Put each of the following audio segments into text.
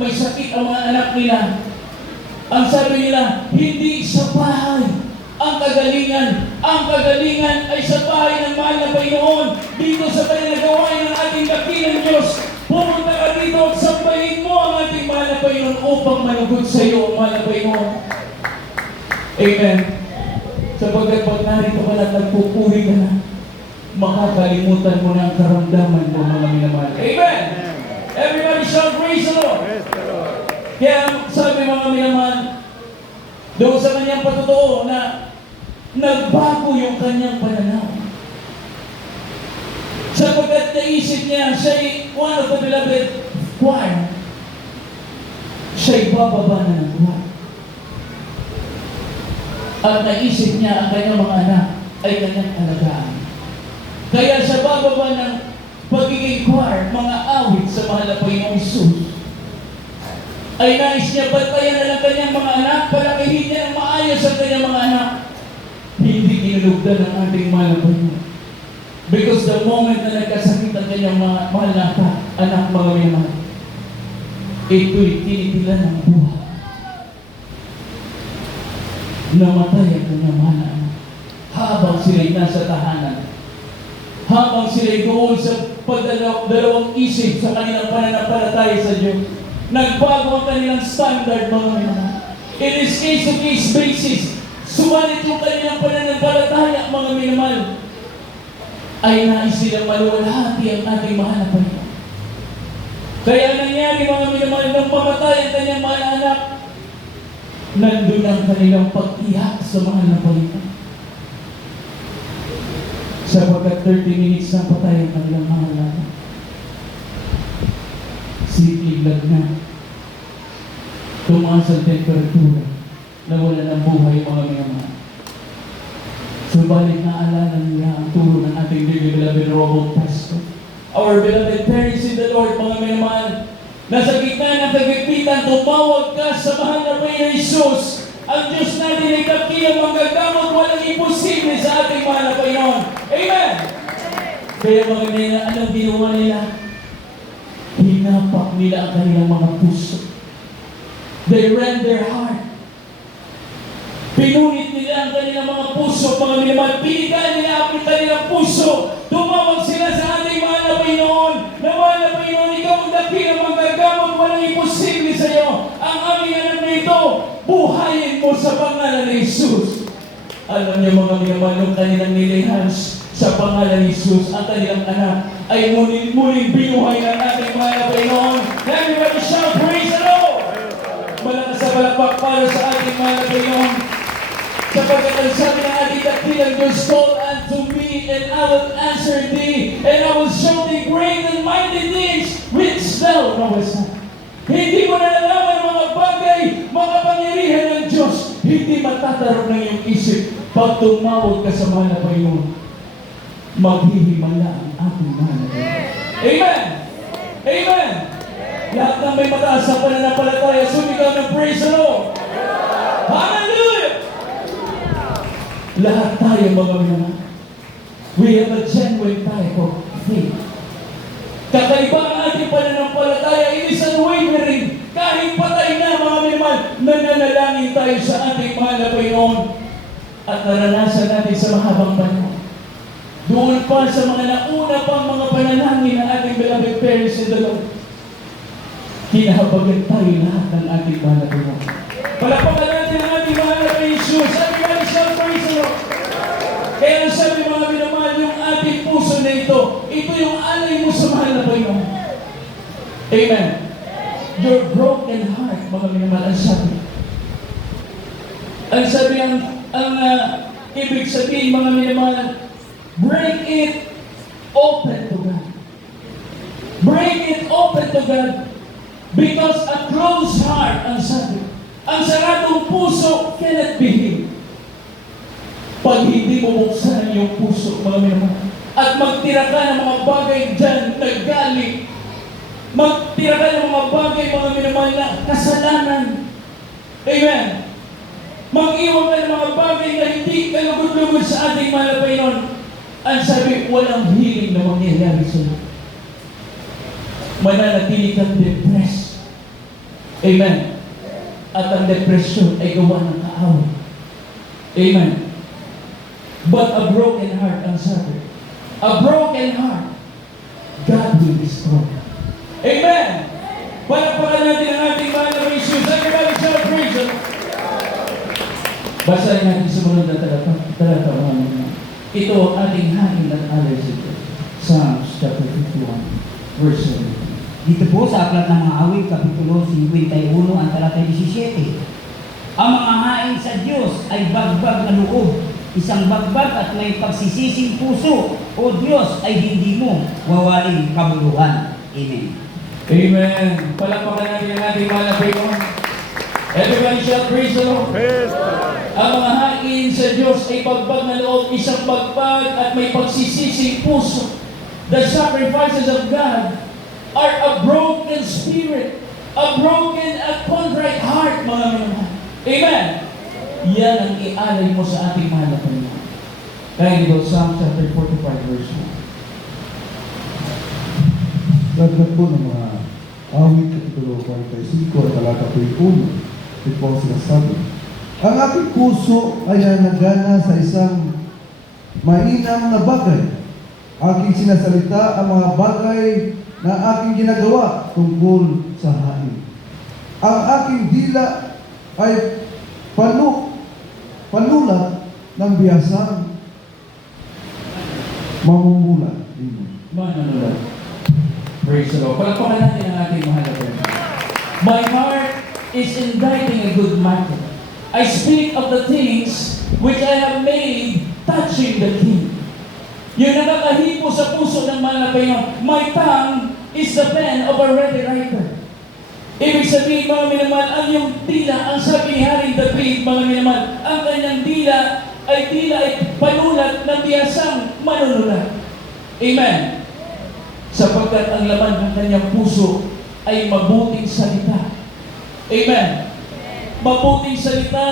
may sakit ang mga anak nila. Ang sabi nila, hindi sa bahay ang kagalingan. Ang kagalingan ay sa bahay ng mahal na Panginoon. Dito sa kanyang gawain ng ating dakilang Diyos. Pumunta ka dito at sambahin mo ang ating mahal na Panginoon upang manugod sa iyo ang mahal na Panginoon. Amen. Sapagkat pag narito ka na, nagpupuri ka na, makakalimutan mo na ang karamdaman mo, mga minamahal. Amen! Everybody shout praise the Lord! Kaya sabi mga minamahal, doon sa kanyang patotoo na nagbago yung kanyang pananaw. Sapagkat naisip niya, siya'y one of the beloved choir. Siya'y bababa na ng buhay. At naisip niya ang kanyang mga anak ay kanyang alagaan. Kaya sa bababa ng pagiging choir, mga awit sa mahal na Panginoong Isus, ay nais niya bantayan na lang kanyang mga anak, palakihin niya ang maayos ang kanyang mga anak. Hindi inulugdan ng ating mahal na Panginoon. Because the moment na nagkasakit ang kanyang mga mahal na anak, mga minamahal, ito'y tinitilan ng buhay. Namatay ang kanyang mahal na anak. Habang sila'y nasa tahanan, habang sila'y doon sa pagdalawang isip sa kanilang pananampalataya sa Diyos, nagbago ang kanilang standard, mga minamahal. It is case-to-case basis. Subalit yung kanilang pananampalataya, mga minamahal, ay nais silang maluwalhati ang ating mahal na Panginoon. Kaya nangyari, mga minamahal, nang pamatay ang kanyang mahal na anak, nandun ang kanilang pag-iyak sa mahal na Panginoon. Sapagkat 30 minutes na patay ang kanilang mahal na anak. Sitiglag na. Tumaas ang temperatura. Nawala ng buhay mga minamahal. Subalit naalala niya ang turo ng ating beloved Robert Pastor. Our beloved parents in the Lord, mga minamahal, nasa gitna ng kagigpitan, tumawag ka sa mahal na Panginoon Jesus. Ang Diyos natin ay dakilang manggagamot, walang imposible sa ating mahal na Panginoon. Amen! Kaya mga minamahal, anong ginawa nila? Hinapak nila ang kanilang mga puso. They rent their heart. Pinunit nila ang kanilang mga puso, mga minamahal. Pinigaan nila ang kanilang puso. Tumawag sila sa ating mahal na Panginoon. Na mahal na Panginoon, ikaw ang dakilang manggagamot, walang imposible sa iyo. Ang aming anak na ito, buhayin mo sa pangalan ni Jesus. Alam niyo mga minamahal, nung kanilang nilihan sa pangalan ni Jesus, ang kanilang anak ay muling binuhay ng ating mahal na Panginoon. Everybody shout, praise the Lord! Malakas sa palakpak para sa ating mahal na Panginoon. Sapagkat ang sabi ng ating dakilang Diyos, call unto me, and I will answer thee, and I will show thee great and mighty things which thou knowest not. Hindi mo nalalaman ang mga bagay, mga pangyarihan ng Diyos. Hindi matatarong ng iyong isip. Pag tumawag ka sa mahal na Panginoon, maghihimala ang ating mahal na Panginoon. Amen! Amen! Lahat ng may mataas sa pananampalataya, sumigaw ng praise the Lord. Hallelujah! Lahat tayo, mga minamahal, we have a genuine type of faith. Kakaiba ang ating pananampalataya, it is unwavering. Kahit patay na, mga minamahal, nananalangin tayo sa ating mahal na Panginoon at naranasan natin sa mahabang panahon. Doon pa sa mga nauna pang mga panalangin ng ating beloved parents in the Lord, kinahabagan tayo lahat ng ating mahal na Panginoon. Palapakan natin ang ating mahal na Jesus. Everybody shout praise the Lord. Kaya sabi mga minamahal, yung ating puso na ito yung alay mo sa mahal na Panginoon. Amen. Your broken heart, mga minamahal, ang sabi. Ang sabi ang ibig sabihin, mga minamahal, break it open to God. Break it open to God. Because a closed heart, ang sabi, ang saradong puso cannot be healed. Pag hindi mo buksan yung puso, mga minamahal, at magtira ka ng mga bagay dyan na galing, magtira ka ng mga bagay, mga minamahal, na kasalanan. Amen. Mag-iwan ka ng mga bagay na hindi kalugod-lugod sa ating mahal na Panginoon. Ang sabi, walang healing na mangyayari sa iyo. Mananatili kang depressed. Amen. At ang depresyon ay gawa ng kaaway. Amen. But a broken heart, ang sabi, a broken heart, God will restore. Amen. Palakpakan natin ang ating mahal na Jesus. Everybody shout praise the Lord. Basahin natin sumunod na talata. Ito ang ating hangin at alay sa Diyos. Psalms chapter 51, verse 7. Dito po sa Aklat ng mga Awit, Kapitulo 51, ang talata 17. Ang mga hain sa Diyos ay bagbag na loob, isang bagbag at may pagsisising puso. O Diyos ay hindi mo wawaling kabuluhan. Amen. Amen. Palakpakan natin ang ating mahal na Panginoon. Everybody shout praise the Lord. Ang mga hain sa Diyos ay bagbag na loob, isang bagbag at may pagsisising puso. The sacrifices of God are a broken spirit, a broken and contrite heart, mga minamahal. Amen. Yan ang ialay mo sa ating mahal na Panginoon. Kaya dito, Psalm chapter 45, verse 1. Dagdag po ng mga awit, Kapitulo 45, at talata 21. Ito po ang sinasabi. Ang aking puso ay nanagana sa isang mainam na bagay. Aking sinasalita ang mga bagay na aking ginagawa tungkol sa hain. Ang aking dila ay panulat ng biyasang mamumulat. Amen. Manunulat. Praise the Lord. Palakpakan natin ang ating mahal na Panginoon. My heart is inditing a good matter. I speak of the things which I have made touching the King. Yung nakakahipo sa puso ng mahal na Panginoon. My tongue is the pen of a ready writer. Ibig sabihin, mga minamahal, ang yung dila, ang sabi ni Haring David, mga minamahal, ang kanyang dila ay panulat ng biyasang manunulat. Amen. Sapagkat ang laman ng kanyang puso ay mabuting salita. Amen. Mabuting salita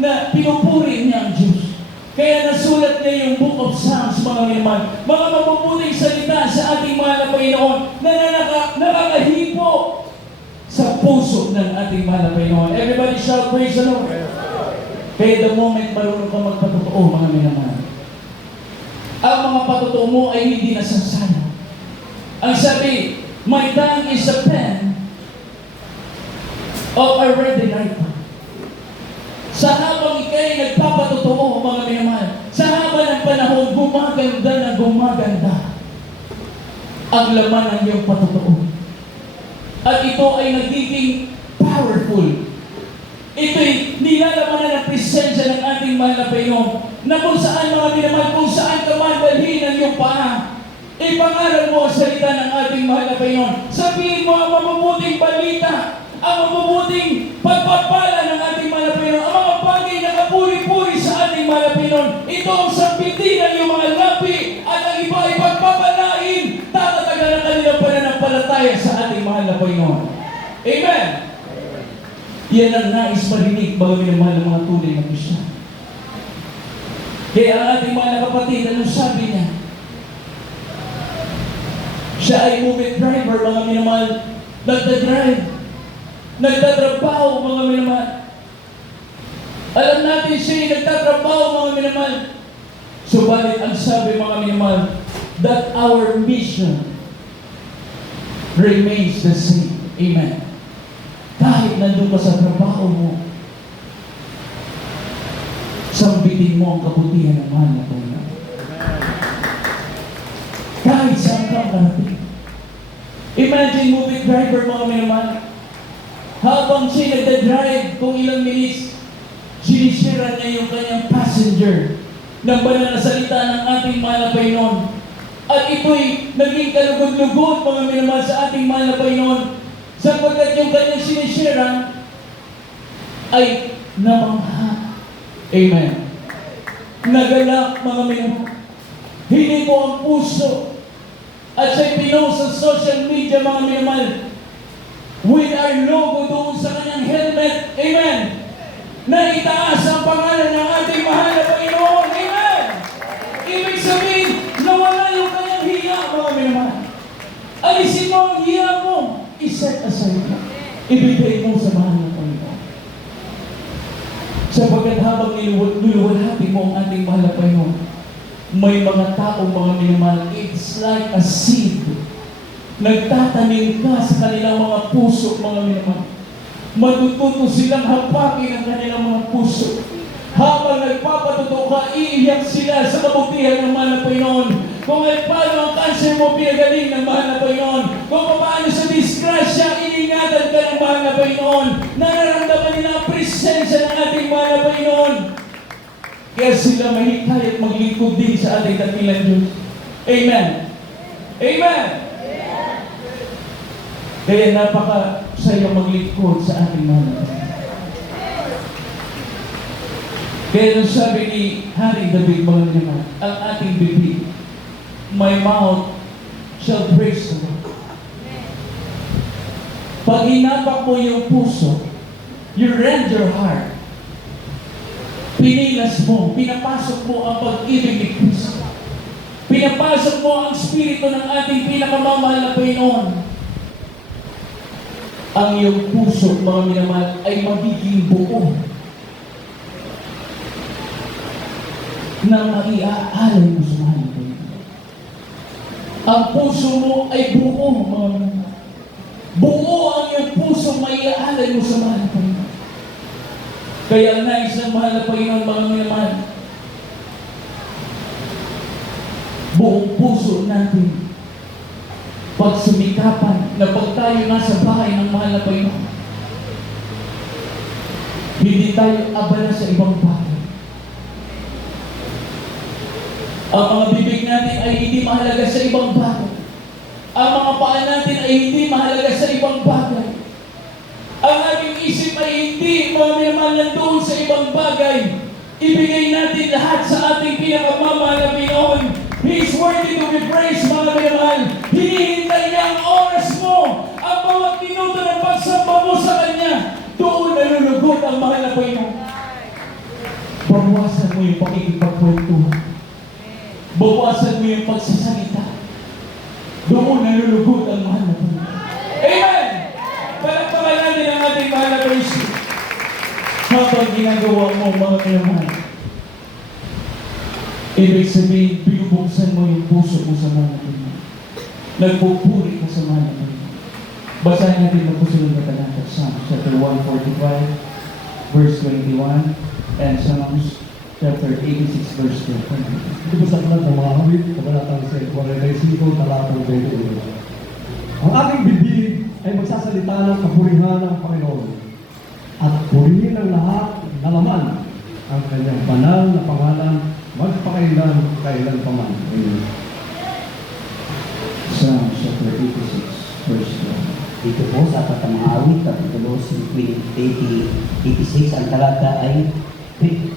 na pinupuri niya ang Diyos. Kaya nasulat niya yung Book of Psalms, mga minamahal. Mga mabubuting salita sa ating mahal na Panginoon na nakakahipo sa puso ng ating mahal na Panginoon. Everybody shout praise the Lord. Kaya the moment marunong ka magpatotoo, mga minamahal, ang mga patotoo mo ay hindi nasasana. Ang sabi, my tongue is a pen of a ready writer. Sa habang ikay nagpapatotoo, mga minamahal, sa haba ng panahon, gumaganda na gumaganda ang laman ng iyong patotoo. At ito ay nagiging powerful. Ito'y nilalaman ng presensya ng ating mahal na Panginoon na kung saan, mga minamahal, kung saan ka man dalhin ang iyong paa, ipangaral mo ang salita ng ating mahal na Panginoon. Sabihin mo ang mabubuting balita, ang mabubuting pagpapala ng ating mahal na Panginoon, ang mga bagay na kapuri-puri sa ating mahal na Panginoon. Ito ang sampitin ng iyong mga lapi at ang iba ay pagpapalain, tatatagal ang kanilang pananampalataya sa ating mahal na Panginoon. Amen. Yan ang nais marinig, bago minamahal ng mga tunay na Kristiyan. Kaya ang ating mga kapatid, anong sabi niya? Siya ay moving driver, mga minamahal. Nagdadrive. Nagtatrabaho, mga minamahal. Alam natin siya ay nagtatrabaho, mga minamahal. Subalit ang sabi, mga minamahal, that our mission remains the same. Amen. Kahit nandun ka sa trabaho mo, sambitin mo ang kabutihan ng mahal na Panginoon. Kahit saan ka karating. Imagine moving driver, mga minamahal. Habang siya nagda-drive kung ilang minutes, sinisira niya yung kanyang passenger ng banal na salita ng ating mahal na Panginoon. At ito'y naging kalugod-lugod, mga minamahal, sa ating mahal na Panginoon. Sapagkat yung kanyang sinisira ay namangha. Amen. Nagalak, mga minamahal. Hindi mo ang puso. At siya'y pinost sa social media, mga minamahal, with our logo doon sa kanyang helmet. Amen. Na itaas ang pangalan ng ating mahal na Panginoon. Amen. Ibig sabihin, nawala yung kanyang hiya, mga minamahal. Alisin mo ang hiya mo. I-set aside mo. ibigay mo sa mahal na Panginoon. Sapagkat habang niluluwalhati mo ang ating mahal na Panginoon, may mga taong mga minamahal, it's like a seed. Nagtatanim ka sa kanilang mga puso, mga minamahal. Matututo silang hapakin ang kanilang mga puso. Habang nagpapatuto ka, iiyak sila sa kabutihan ng mahal na Panginoon. Kung ay paano ang kanser mo pinagaling ng mahal na Panginoon. Kung paano sa disgrasya, iningatan ka ng mahal na Panginoon. Nararamdaman nila ang presensya ng ating mahal na Panginoon. Kaya sila mahikayat maglingkod din sa ating dakilang Diyos. Amen. Amen. Kaya napaka-saya maglingkod sa ating mahal na Panginoon. Kaya nung sabi ni Haring David, mga naman, ang ating bibig, my mouth shall praise the Lord. Pag hinapak mo yung puso, you rend your heart, pinilas mo, pinapasok mo ang pag-ibig ni Kristo. Pinapasok mo ang spirito ng ating pinakamamahal na Panginoon. Ang iyong puso, mga minamahal, ay magiging buo na maiaalay mo sa mahal na Panginoon. Ang puso mo ay buo, mga minamahal. Buo ang iyong puso, maiaalay mo sa mahal na Panginoon. Kaya ang nais ng mahal na Panginoon, mga minamahal, buong puso natin, pagsumikapan na pag tayo nasa bahay ng mahal na Panginoon, hindi tayo abala sa ibang bagay. Ang mga bibig natin ay hindi mahalaga sa ibang bagay. Ang mga paa natin ay hindi mahalaga sa ibang bagay. Ang ating isip ay hindi mamamahan nandoon sa ibang bagay. Ibigay natin lahat sa ating pinakamamahal na Panginoon. He is worthy to be praised, mga minamahal. Hinihintay niya ang oras mo, ang bawat minuto ng pagsamba mo sa Kanya. Doon nalulugod ang mahal na Panginoon. Bawasan mo yung pakikipagkwentuhan. Bawasan mo yung pagsasalita. Doon nalulugod ang mahal na Panginoon. Amen! Palagpakan natin ang ating mahal na Panginoon. Habang ginagawa mo, mga minamahal, ibig sabihin, binubuksan mo yung puso mo sa mahal na Panginoon. Nagpupuri ka sa mahal na Panginoon. Basahin natin ang pusunod na talata. Psalms chapter 145, verse 21, and Psalms chapter 86, verse 2. Ito po sa aklat ng mga awit, kabanatang 45, talatang 21. Ang aking bibig ay magsasalita ng kapurihan ng Panginoon at purihin ng lahat na laman ang kanyang banal na pangalan magpakailan kailan pa man. Amen. Psalms chapter 86, verse 2. Dito po sa aklat ng mga awit, kapitulo 86, ang talata ay 12.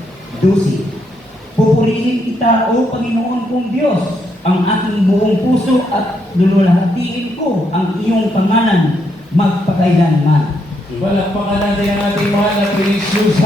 Pupurihin kita, O Panginoon kong Diyos, ang aking buong puso at lululahatiin ko ang iyong pangalan magpakailanman. Palakpakan natin ang ating mahal na Panginoon.